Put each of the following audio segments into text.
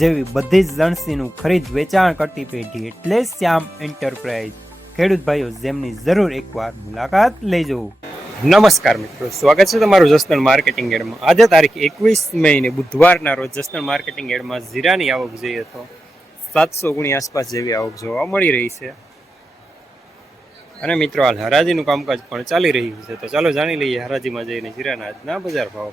જેવી બધી જ લણસીનું ખરીદ વેચાણ કરતી પેઢી એટલે શ્યામ એન્ટરપ્રાઇઝ ખેડૂત ભાઈઓ, જેમની જરૂર એકવાર મુલાકાત લેજો. નમસ્કાર મિત્રો, સ્વાગત છે તમારું જસદણ માર્કેટિંગ એડમાં. આજે તારીખ એકવીસ મે ને બુધવારના રોજ જસદણ માર્કેટિંગ એડમાં જીરાની આવક જોઈએ તો સાતસો ગુણી આસપાસ જેવી આવક જોવા મળી રહી છે. અને મિત્રો, હાલ હરાજીનું કામકાજ પણ ચાલી રહ્યું છે. તો ચાલો જાણી લઈએ હરાજીમાં જઈને જીરાના આજના બજાર ભાવ.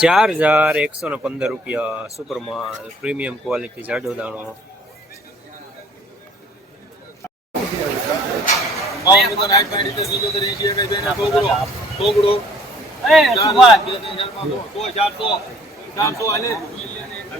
જ હજાર એકસો ને પંદર રૂપિયા લે પ્રીમિયમ ક્વોલિટી જાડો દાણો છે. ચારસો બીજા.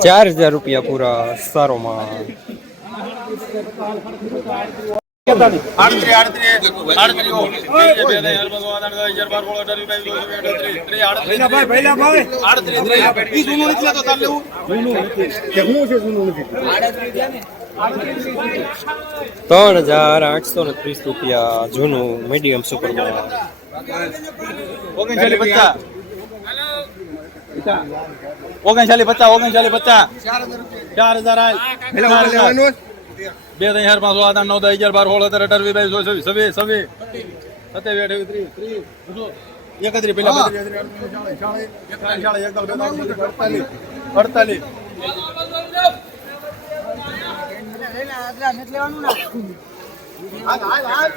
ચાર હજાર રૂપિયા પૂરા સારો માલ ત્રણ હજાર આઠસો ને ત્રીસ રૂપિયા જૂનું મીડિયમ સુપર ઓગણચાલીસ ઓગણચાલીસ પચાસ ઓગણચાલીસ પચાસ. ચાર હજાર આય. બે ત્રણ હજાર પાંચસો આધાર નવ દસ અગિયાર બાર સોળ સત્તર અઢાર વીસ બાવીસ છવ્વીસ છવ્વીસ સવ્વીસ સત્યાવીસ અઠાવીસ ત્રીસ ત્રીસ એકત્રીસ પેલા અડતાલીસ.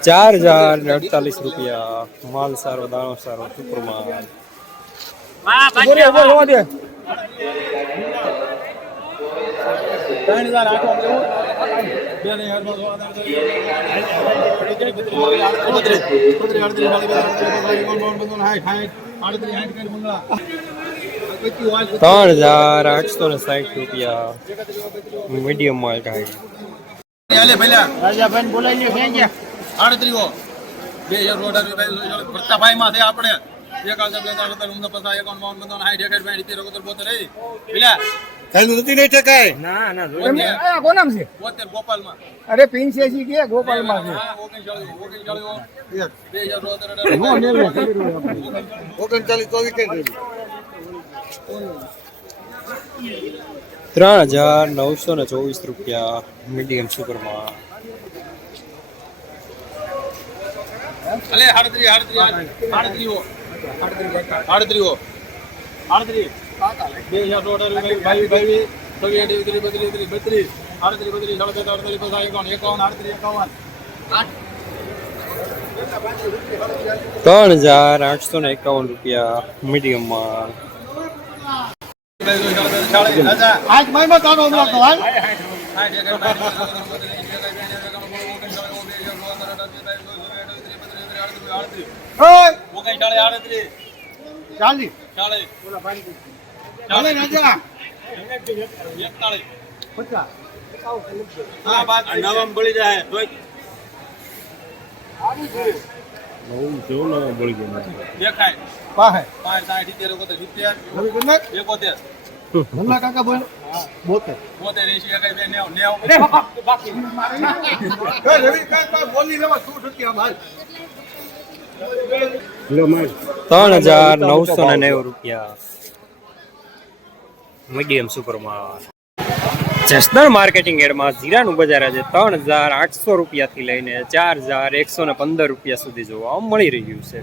ચાર હજાર ને અડતાલીસ રૂપિયા. માલ સારો દાણો સારો સુપર માલ. ત્રણ હજાર આઠસો બે સોળ બત્રીસ, અડત્રીસ, ત્રણ હજાર ને સાઠ રૂપિયા. મીડિયમ માલ હાલે પહેલા. આડત્રીસો. બે હજાર અઢાર, ગયા ભરતાભાઈ માં આપણે બે હજાર રોડ ઓગણપચાસ, પચાસ, એકાવન, બાવન, અરે પિન છે ઓગણચાલીસ ત્રણ હજાર નવસો ને ચોવીસ રૂપિયા મીડિયમ સુપર માલ અલે હાડત્રી હાડત્રી આડત્રીસો. આડત્રીસો. આડત્રી બે હજાર અઢાર, ભાઈ બાવીસ, છવ્વીસ, અઠ્યાવીસ, ત્રીસ, બત્રીસ, ત્રીસ, બત્રીસ, આડત્રીસ, બત્રીસ, સાડત્રીસ, અડત્રીસ, પચાસ, એકાવન, એકાવન, આડત્રીસ, એકાવન. ત્રણ હજાર આઠસો ને એકાવન રૂપિયા મીડિયમ માલ આજ મહિનો તારો હમણાં તો હાલ ઓય ઓગણચાળીસ આડત્રીસ ચાલી ચાળીસ. ચાલે રાજા. એકતાળીસ. પચાસ. હા બાદ નવમ બળી જાય. દેખાય. પાહે. પાંચ સાઠ સિત્તેર એકોતેર સિત્તેર. નવી કિંમત એકોતેર. ધનલા કાકા બોલ. બોતેર. બોતેર એસી એકાઈ બે નેવ નેવ એ રવિ બોલી લેવા શું થતી આમ હાલ ત્રણ હજાર નવસો ને નેવું રૂપિયા. મીડિયમ સુપરમાં જસદણ માર્કેટિંગ એડમાં જીરાનું બજાર આજે ત્રણ હજાર આઠસો રૂપિયાથી લઈને ચાર હજાર એકસો ને પંદર રૂપિયા સુધી જોવા મળી રહ્યું છે.